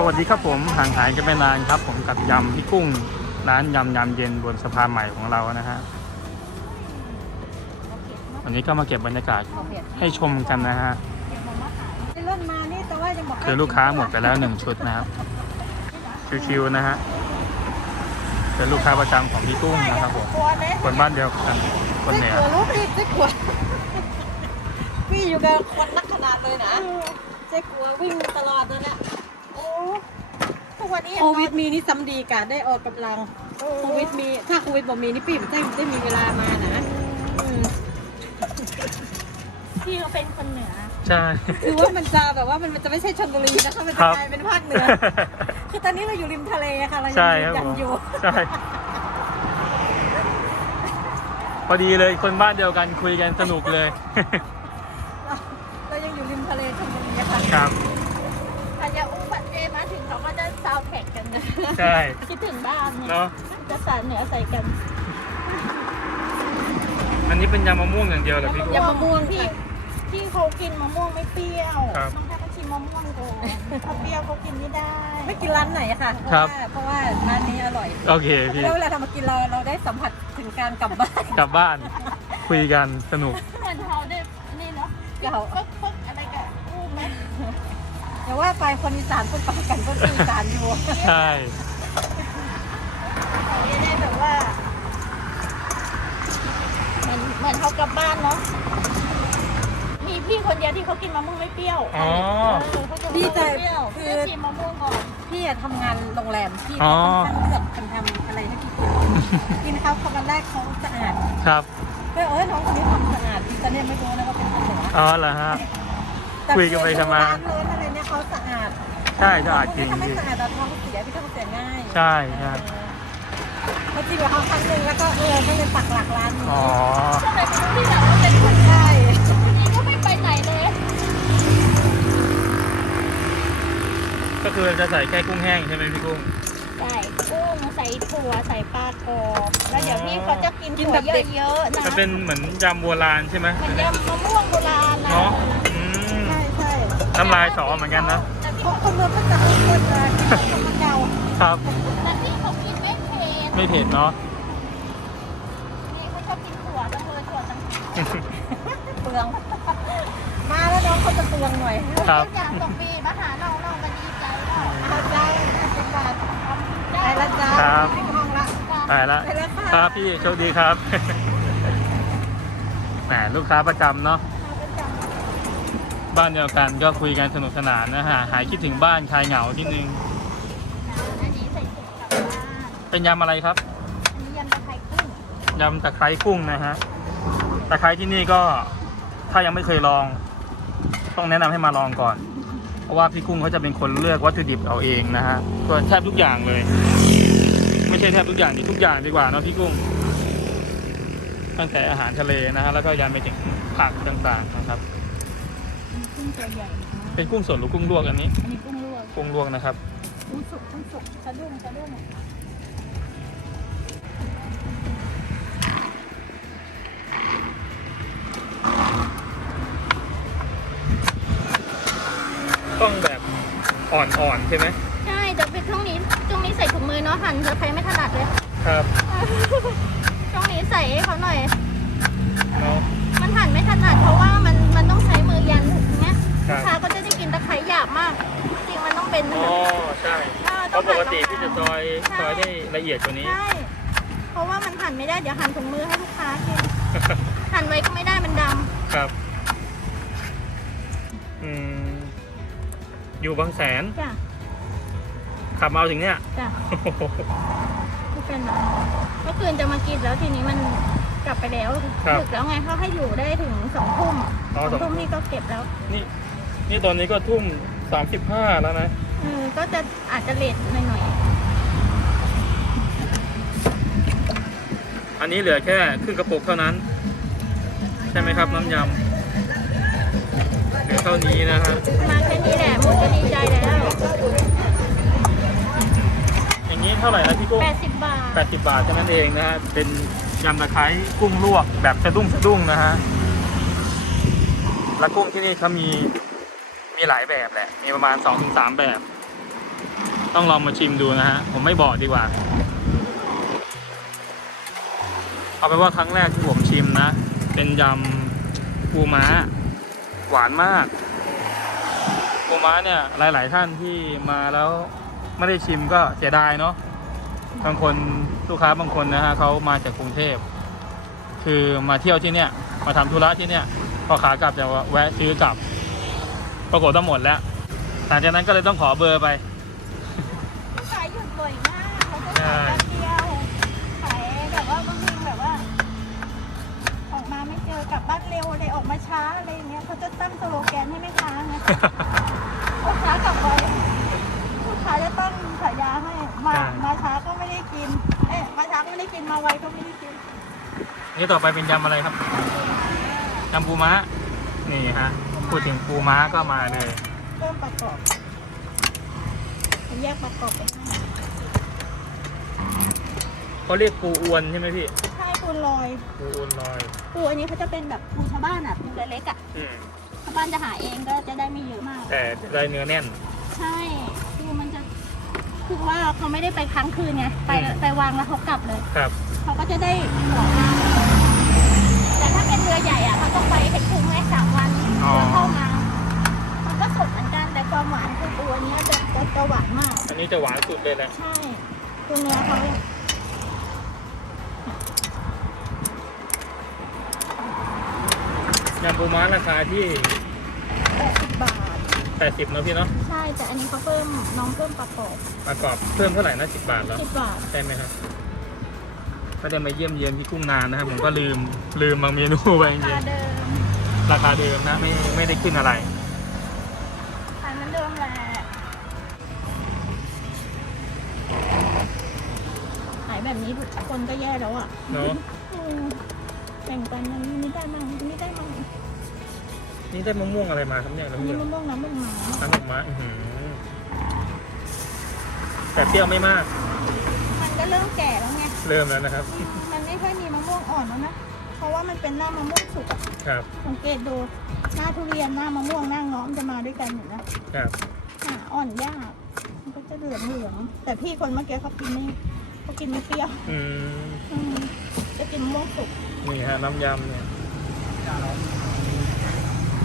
สวัสดีครับผมห่างหายกันไปนานครับ ผมกับยำพี่กุ้ง ร้านยำยำเย็นบนสะพานใหม่ของเรานะฮะวันนี้ก็มาเก็บบรรยากาศให้ชมกันนะฮะคือลูกค้าหมดไปแล้วหนึ่งชุดนะครับ ชิวๆนะฮะเป็นลูกค้าประจำของพี่กุ้งนะครับผมคนบ้านเดียวกันคนเหนือลัวรู้พี่เจ๊กลัวพี่อยู่กับคนนักขนาดเลยนะเจ๊กลัววิ่งตลอดเลยเนี่ยโอ้ ทุกวันนี้โควิดมีนี่ซ้ำดีกะได้ออกกำลังโควิดมี ถ้าโควิดบ่มีนี่พี่ไม่ได้ได้มีเวลามานะอืมพี่เขาเป็นคนเหนือ ใช่ คือว่ามันจะแบบว่ามันมันจะไม่ใช่ชนบุรีนะคะมันครัจะบกลายเป็นภาคเหนือ คือตอนนี้เราอยู่ริมทะเลค่ะเรายัใช่งครับยัผงมอยู่ ใช่พอดีเลยคนบ้านเดียวกันคุยกันสนุกเลย เรายังอยู่ริมทะเลชลบุรีอะค่ะ ครับ ถ้าจะอุ้มผัดเจมาถึงเขาก็จะซาวแท็กกันนะ ใช่คิดถึงบ้านเนี่ยเนาะจะสานเหนือใส่กัน อันนี้เป็นยำมะม่วงอย่างเดียวเหรอพี่กุ้ง ยำมะม่วงพี่ค่ะพี่เขากินมะม่วงไม่เปรี้ยวครับ ต้องให้เขาชิมมะม่วงก่อนถ้าเปรี้ยวเขากินไม่ได้ ไม่กินร้านไหนอะค่ะ เพราะครับว่าเพราะว่าร้านนี้อร่อยโอเคพี่ แล้วเวลาทำมากินเราเราได้สัมผัสถึงการกลับบ้านกลับบ้านคุยกันสนุก เหมือนเขาได้นี่เนาะเดี๋ยวปึ๊กปึ๊ก อย่าว่าไปคนอีสานคนปากกันคนอีสานอยู่ใช่เขาจะได้แบบว่าเหมือนเหมือนเขากลับบ้านเนาะมีพี่คนเดียวที่เขากินมะม่วงไม่เปรี้ยวอ๋อ เออเขาจะดีใจเปรี้ยวคืคืออชิมมะม่วงก่อน พี่อะทำงานโรงแรมพี่อ๋ก็อค่อนข้างเลือกคนทำอะไรให้พี่กินกินเขาคำวันแรกเขาสะอาดครับก็เออน้องคนนี้ทำสะอาดดีแต่เนี่ยไม่รู้นะว่าเป็นคนเหนืออ๋อเหรอฮะแต่ คุยกันไปกันมาร้านเลิศอะไรเนี่ยเขาสะอาดใช่สะอาดจริงถ้าไม่พี่สะอาดเราท้องเสียพี่ท้องเสียง่ายใช่ใช่เขากินกับเขาครั้งหนึ่งแล้วก็เออก็เลยปักหลักร้านนี้อ๋อทำไมไม่รู้ที่แบบว่าเป็นคนใช่นี้ก็ไม่ไปไหนเลยก็คือจะใส่แค่กุ้งแห้งใช่ไหมพี่กุ้งใส่กุ้งใส่ถั่วใส่ปลากรอบแล้วเดี๋ยวพี่เขาจะกินถั่วเยอะๆนะจะเป็นเหมือนยำโบราณใช่ไหมเหมือนยำมะม่วงโบราณนะเนาะอืมใช่ใช่ น้ำลายสอเหมือนกันนะแต่พี่คนคนเมืองก็จะเป็นคนเออคนมันเก่าครับแต่พี่เขากินไม่เผ็ดไม่เผ็ดเนาะนี่เขาชอบกินถั่วจังเลยถั่วจังเปลืองมาแล้วน้องเขาจะเปลืองหน่อยครับอยากส่งปีมาหาน้องน้องก็ดีใจแล้วเอาใจสิบบาทได้ละจ้าครับขึ้นห้องละไปละไปแล้วค่ะครับพี่โชคดีครับแหมลูกค้าประจำเนาะ บ้านเดียวกันก็คุยกันสนุกสนานนะฮะหายคิดถึงบ้านคลายเหงาที่นึง อันนี้ใส่ถุงกลับบ้านเป็นยำอะไรครับ อันนี้ยำตะไคร้กุ้งยำตะไคร้กุ้งนะฮะตะไคร้ที่นี่ก็ถ้ายังไม่เคยลอง ต้องแนะนำให้มาลองก่อน เพราะว่าพี่กุ้งเขาจะเป็นคนเลือกวัตถุดิบเอาเองนะฮะก็แทบทุกอย่างเลย ไม่ใช่แทบทุกอย่างดิทุกอย่างดีกว่าเนาะพี่กุ้ง ตั้งแต่อาหารทะเลนะฮะแล้วก็ยันไปถึงผักต่างๆนะครับกุ้ งตัวใหญ่นะเป็นกุ้งสดหรือกุ้งลวกอันนี้ อันนี้กุ้งลวกกุ้งลวกนะครับ กุ้งสุกกุ้งสุกสะดุ้งสะดุ้งต้องแบบอ่อนๆใช่ไหมใช่แต่เป็นช่วงนี้ช่วงนี้ใส่ถุงมือเนาะหั่นเธอใครไม่ถนัดเลยครับช่วงนี้ใส่ให้เขาหน่อย เป็นอ๋อ ใช่อ่าเพต้องราะปหั่นกติพี่จะซอยซอยได้ละเอียดกว่านี้ ใช่ เพราะว่ามันหั่นไม่ได้ เดี๋ยวหั่นถุงมือให้ลูกค้ากินหั่นไว้ก็ไม่ได้มันดครับ อืม อยู่บางแสนำจ้ะขับมาเอาถึงเนี่ย จ้ะไม่เป็นไรเมื่อคืนจะมากินแล้วทีนี้มันกลับไปแล้วครับดึกแล้วไงเขาให้อยู่ได้ถึงสองทุ่มอ๋อสองสองทุ่มนี่ก็เก็บแล้ว นี่ นี่ตอนนี้ก็ทุ่มสามสิบห้าแล้วนะเออก็จะอาจจะเลทหน่อยอันนี้เหลือแค่ครึ่งกระปุกเท่านั้น ใช่ไหมครับน้ำยำเหลือเท่านี้นะฮะๆ มาแค่นี้แหละหมดก็ดีใจแล้ว อย่างนี้เท่าไหร่นะพี่กุ้งแปดสิบบาทแปดสิบบาทเท่านั้นเองนะฮะเป็นยำตะไคร้กุ้งลวกแบบสะดุ้งสะดุ้งนะฮะและกุ้งที่นี่เขามี มีหลายแบบแหละ มีประมาณสองถึงสามแบบ ต้องลองมาชิมดูนะฮะ ผมไม่บอกดีกว่า เอาไปนว่าครั้งแรกที่ผมชิมนะ เป็นยำปูม้า หวานมากปูม้าเนี่ยหลาย ๆ ท่านที่มาแล้วไม่ได้ชิมก็เสียดายเนาะบางคนลูกค้าบางคนนะฮะเขามาจากกรุงเทพคือมาเที่ยวที่เนี่ยมาทำธุระที่เนี่ยพอขากลับจะแวะซื้อกลับ ปรากฏต้องหมดแล้วหลังจากนั้นก็เลยต้องขอเบอร์ไป ขายหยุดบ่อยมากเขาก็ขายแป๊บเดียวขายแบบว่าบางทีแบบว่า ออกมาไม่เจอกลับบ้านเร็วเลยออกมาช้าอะไรอย่างเงี้ยเขาจะตั้งสโลแกนให้แม่ค้าไงลูกค้ากลับไปลูกค้าจะตั้งฉายาให้มาใช่ มาช้าก็ไม่ได้กิน เอ๊ะมาช้าก็ไม่ได้กินมาไวก็ไม่ได้กินนี่ต่อไปเป็นยำอะไรครับยำปูม้านี่ฮะ พูดถึงปูม้าก็มาเลย เริ่มประกอบแยกประกอบไปให้เขาเรียกปูอวนใช่ไหมพี่ ใช่ปูลอย ปูอวนลอย ปูอันนี้เขาจะเป็นแบบปูชาวบ้านอะปูเล็กๆอะอืมชาวบ้านจะหาเองก็จะได้ไม่เยอะมาก แต่จะได้เนื้อแน่น ใช่ปูมันจะคือว่าเขาไม่ได้ไปค้างคืนไงไปอืม ไปวางแล้วเขากลับเลย ครับ เขาก็จะได้หัวมาแต่ถ้าเป็นเรือใหญ่อะเขาต้องไปเห็ดถุงไว้สามวัน อ๋อแล้วเข้ามามันก็สดเหมือนกันแต่ความหวานคือตัวเนี้ยจะจะจะหวานมาก อันนี้จะหวานสุดเลยแหละใช่ตัวเนื้อเขายำปูม้าราคาที่แปดสิบบาท 80นะพี่เนาะใช่แต่อันนี้เขาเพิ่มน้องเพิ่มประกอบประกอบเพิ่มเท่าไหร่นะ10 บาทเหรอสิบบาท ใช่ไหมครับไม่ได้มาเยี่ยมเยียนพี่กุ้งนานนะครับผมก็ลืมลืมบางเมนูไปจริรางคาเดิมๆ ราคาเดิมนะไม่ไม่ได้ขึ้นอะไรขายเหมือนเดิมแหละขายแบบนี้ทุกคนก็แย่แล้วอะเนาะอืมแบ่งกันอันนี้ได้มั่งอันนี้ได้มั่งนี่ได้มะม่วงอะไรมาครับเนี่ยอันน้ำนี้เงินมะม่วงน้ำมันหมาน้ำดอกไม้อื้อหือแต่เปรี้ยวไม่มาก มันก็เริ่มแก่แล้วไง เริ่มแล้วนะครับอืมมันไม่ค่อยมีมะม่วงอ่อนแล้วนะ เพราะว่ามันเป็นหน้ามะม่วงสุกอะครับ สังเกตดูหน้าทุเรียนหน้ามะม่วงหน้าเงาะมันจะมาด้วยกันอยู่นะครับ หาอ่อนยากมันก็จะเหลืองเหลืองๆแต่พี่คนเมื่อกี้เขากินไม่เขากินไม่เปรี้ยวอืม อืมจะกินมะม่วงสุกนี่ฮะน้ำยำเนี่ย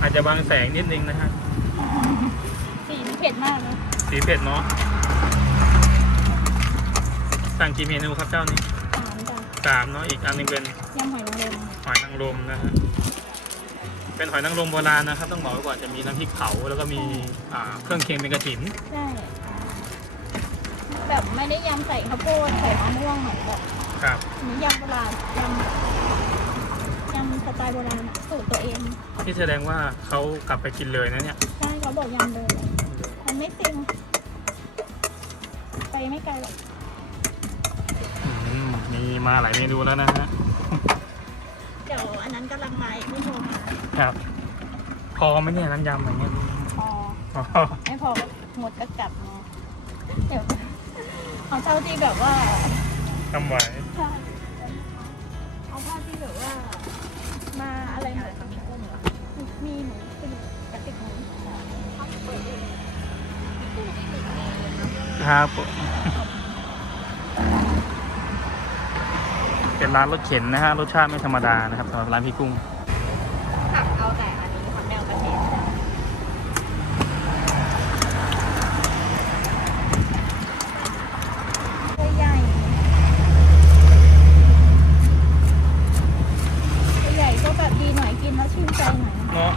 อาจจะบางแสงนิดนึงนะฮะ สีมันเผ็ดมากเลยสีเผ็ดเนาะ สั่งกี่เมนูครับเจ้านี้ สามจ้ะสามเนาะ อีกอันหนึงเป็น ยำหอยนางรมหอยนางรมนะฮะเป็นหอยนางรมโบราณนะครับ ต้องบอกไว้ก่อนจะมีน้ำพริกเผาแล้วก็มีอ่าเครื่องเคียงเป็นกระถินใช่แบบไม่ได้ยำใส่ข้าวโพดใส่มะม่วงเหมือนแบบครับนี่ยำโบราณยำยำสไตล์โบราณอะสูตรตัวเองที่แสดงว่าเขากลับไปกินเลยนะเนี่ยใช่เขาบอกยำเลยมันไม่ซิมไปไม่ไกลหรอก อืมมีมาหลายเมนูแล้วนะฮะเดี๋ยวอั นนั้นกำลังมาอีกไม่โทรมาครับ พอไหมเนี่ยน้ำยำอย่างเงี้ยพออ๋อไม่พอหมดก็กลับมาเดี๋ยวเอาเท่าที่แบบว่าทำไหวใช่เอาเท่าที่แบบว่า มาอะไรหน่อยมีกุ้งเหรอมีหมูเป็นกระติกหมูเปิดเองครับ เป็นร้านรถเข็นนะฮะรสชาติไม่ธรรมดานะครับสำหรับร้านพี่กุ้งผักเอาแต่อันนี้ค่ะแมวกระเทียมตัวใหญ่ตัวใหญ่ก็แบบดีหน่อยกินแล้วชื่นใจหน่อยเนาะ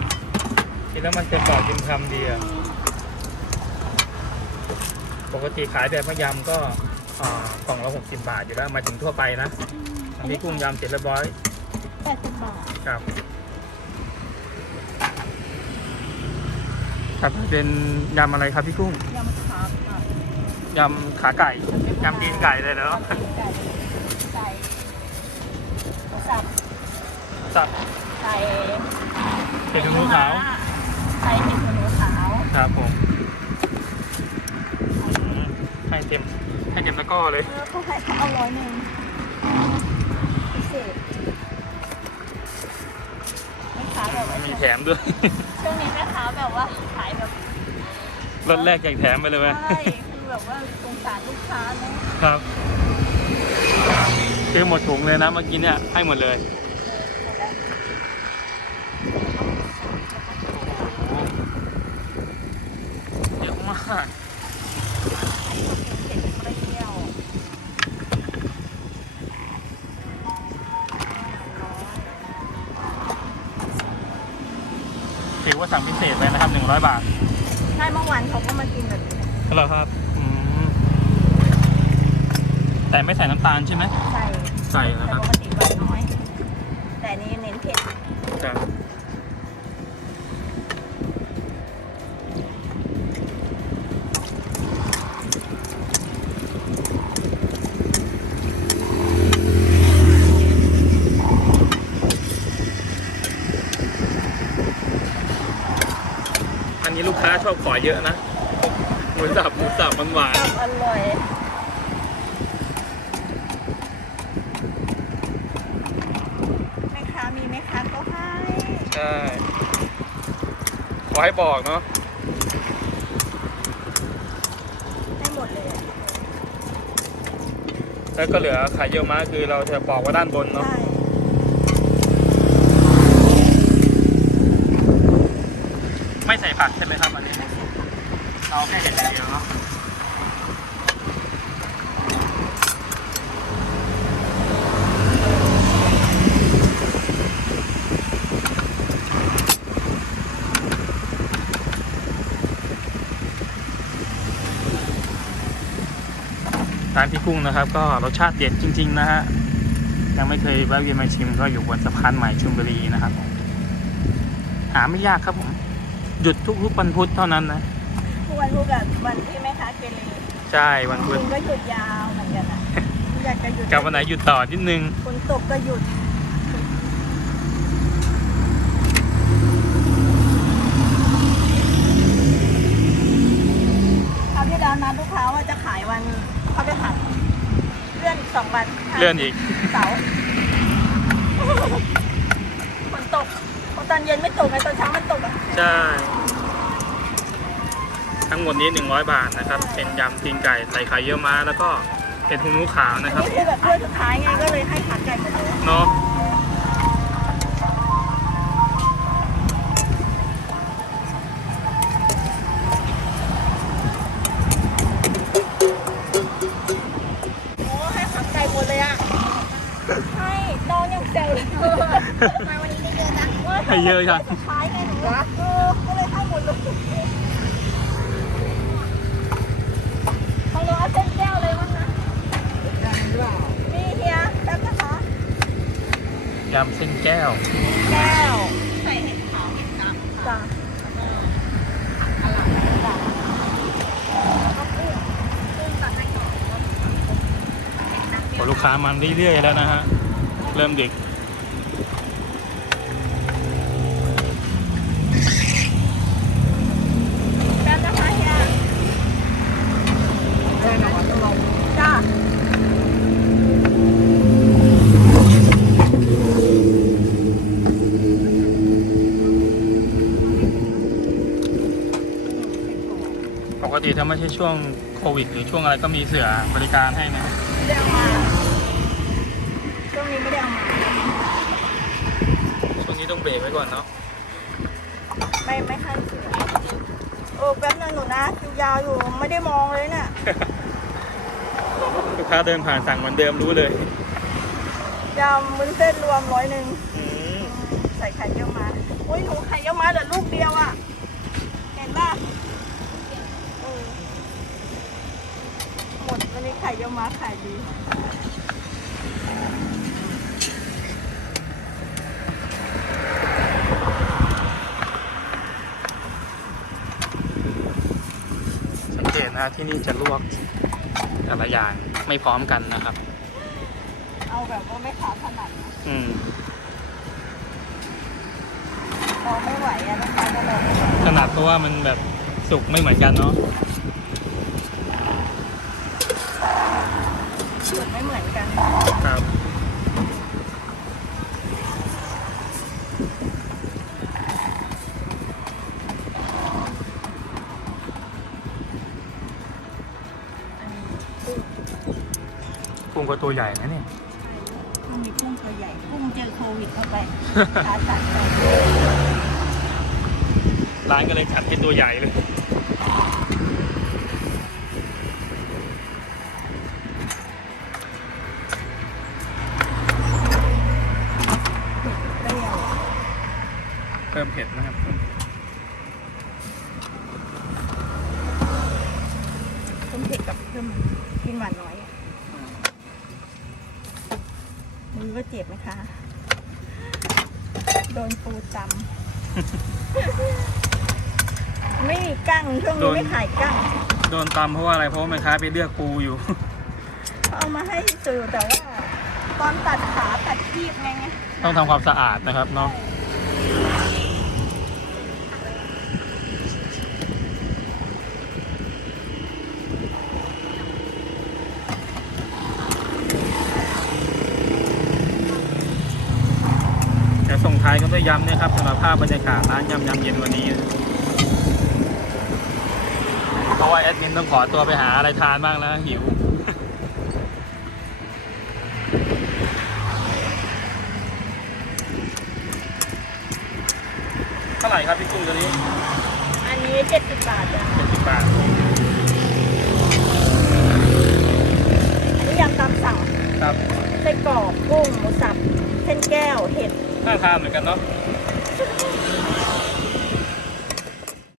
กินแล้วมันเต็มปากเต็มคำดีอะปกติขายแบบมะยำก็อ่ากล่องละหกสิบบาทอยู่แล้วหมายถึงทั่วไปนะ อันนี้กุ้งยำเสร็จเรียบร้อยแปดสิบบาทครับครับเป็นยำอะไรครับพี่กุ้งยำขาค่ะยำขาไก่ยำตีนไก่เลยเนาะไก่ไก่หมูสับสับใส่เผ็ดหมูขาวใส่เห็ดหมูขาวครับผมอืมให้เต็มให้เต็มตะกร้อเลยแล้วก็ให้เขาเอาร้อยหนึ่งพิ เศษแม่ค้าแบบว่ามีแถมด้วย ช่วงนี้แม่ค้าแบบว่าขายแบบรถแรกแจกแถมไปเลยไหมใช่คือแแบบว่าสงสารลูกค้านะครับซื้อหมดถุงเลยนะเมื่อกี้เนี่ยให้หมดเลยหมดแล้วเยอะมาก ถือว่าสั่งพิเศษเลยนะครับหนึ่งร้อยบาทใช่เมื่อวานเขาก็มากินแบบนี้เหรอครับอืมแต่ไม่ใส่น้ำตาลใช่ไหมใส่ใส่แต่นะครับปกติหวานน้อย แต่อันนี้เน้นเผ็ดครั ชอบขอเยอะนะหมูสับหมูสับมันหวานตับอร่อยแม่ค้ามีแม่ค้าก็ให้ใช่ขอให้บอกเนาะให้หมดเลยอะแล้วก็เหลือไข่เยี่ยวม้าคือเราจะปอกไว้ด้านบนเนาะใช่ ไม่ ใส่ผักใช่ไหมครับอันนี้เอาแค่เห็ดอย่างเดียวเนาะร้านพี่กุ้งนะครับ ก็รสชาติเด็ดจริง ๆ นะฮะยังไม่เคยแวะเวียนมาชิมก็อยู่บนสะพานใหม่ชุมบุรีนะครับหาไม่ยากครับผม หยุดทุกๆวันพุธเท่านั้นนะทุกวันพูดกับวันที่แม่ค้าเกเรใช่วันพุธคุณก็หยุดยาวเหมือนกันอะอยากจะหยุดกับวันไหนหยุดต่อนิดนึง ฝนตกก็หยุดคราวที่แล้วนัดลูกค้าว่าจะขายวันพฤหัสเลื่อนอีกสองวันเลื่อนอีก เสาร์ฝนตกพอตอนเย็นไม่ตกไงตอนเช้ามันตกอะ ใช่ทั้งหมดนี้ 100 บาทนะครับ เป็นยำตีนไก่ใส่ไข่เยี่ยวม้าแล้วก็เห็ดหูหนูขาวนะครับนี่คือแบบเพื่อนสุดท้ายไงก็เลยให้ขาไก่หมดเลยเนาะโอ้ให้ขาไก่หมดเลยอะให้น้องยังเซลเลยมาวันนี้ไม่เยอะนะให้เยอะจัง สุดท้ายไงหนูเออก็เลยให้หมดเลยของหนูเอาเส้นแก้วเลยมั้งนะมีเฮียแป๊บนะคะ ยำเส้นแก้ ว แก้วใส่เห็ดขาวเห็ดดำจ้ะก็กุ้งกุ้งตัดให้หน่อยพอลูกค้ามาเรื่อยๆแล้วนะฮะ เริ่มดึก แป๊บนะคะเฮียจ้า ปกติถ้าไม่ใช่ช่วงโควิด หรือช่วงอะไรก็มีเสือบริการให้นะไม่ได้เอามาช่วงนี้ไม่ได้เอามาช่วงนี้ต้องเบรกไว้ก่อนเนาะไม่ไม่ค่อยเสือโอ้แป๊บนึงหนูนะคิวยาวอยู่ไม่ได้มองเลยเนี่ยลูกค้าเดินผ่านสั่งเหมือนเดิมรู้เลยยำมุ้นเส้นรวมร้อยหนึ่งอืมใส่ไข่เยี่ยวม้าโอ้ยหนูไข่เยี่ยวม้าเหลือลูกเดียวอะ เห็นป่ะเออหม ดวันนี้ไข่เยี่ยวม้าขายดี สังเกตนะที่นี่จะลวกแต่ละอย่างไม่พร้อมกันนะครับ เอาแบบว่าไม่ขาถนัดนะอืมมองไม่ไหวอะต้องการจะลองขนาดเพราะว่ามันแบบสุกไม่เหมือนกันเนาะ สูตรไม่เหมือนกันครับกุ้งก็ตัวใหญ่นะเนี่ย มังมีกุ้งตัวใหญ่กุ้งเจอโควิดเข้าไปขาตัดไปร้านก็เลยจัดเป็นตัวใหญ่เลย โดนปูจำ ไม่มีกั้งช่วงโดนี้นไม่ขายกั้งโดนตำเพราะว่าอะไรเพราะว่าแม่ค้าไปเลือกปูอยู่เขาเอามาให้สื่อแต่ว่า ตอนตัดขาตัดคีบไงไง ต้องทำความสะอาดนะครับเนาะเดี๋ยวส่งท้ายกันด้วยยำนะครับสำหรับภาพบรรยากาศร้านยำยำเย็นวันนี้ เพราะว่าแอดมินต้องขอตัวไปหาอะไรทานบ้างแล้วหิว เท่าไหร่ครับพี่กุ้งตัวนี้อันนี้เจ็ดสิบบาทจ้ะเจ็ดสิบบาทนี่ยำตามสั่งครับไส้กรอกกุ้งหมูสับเส้นแก้วเห็ด น่าทานเหมือนกันเนาะ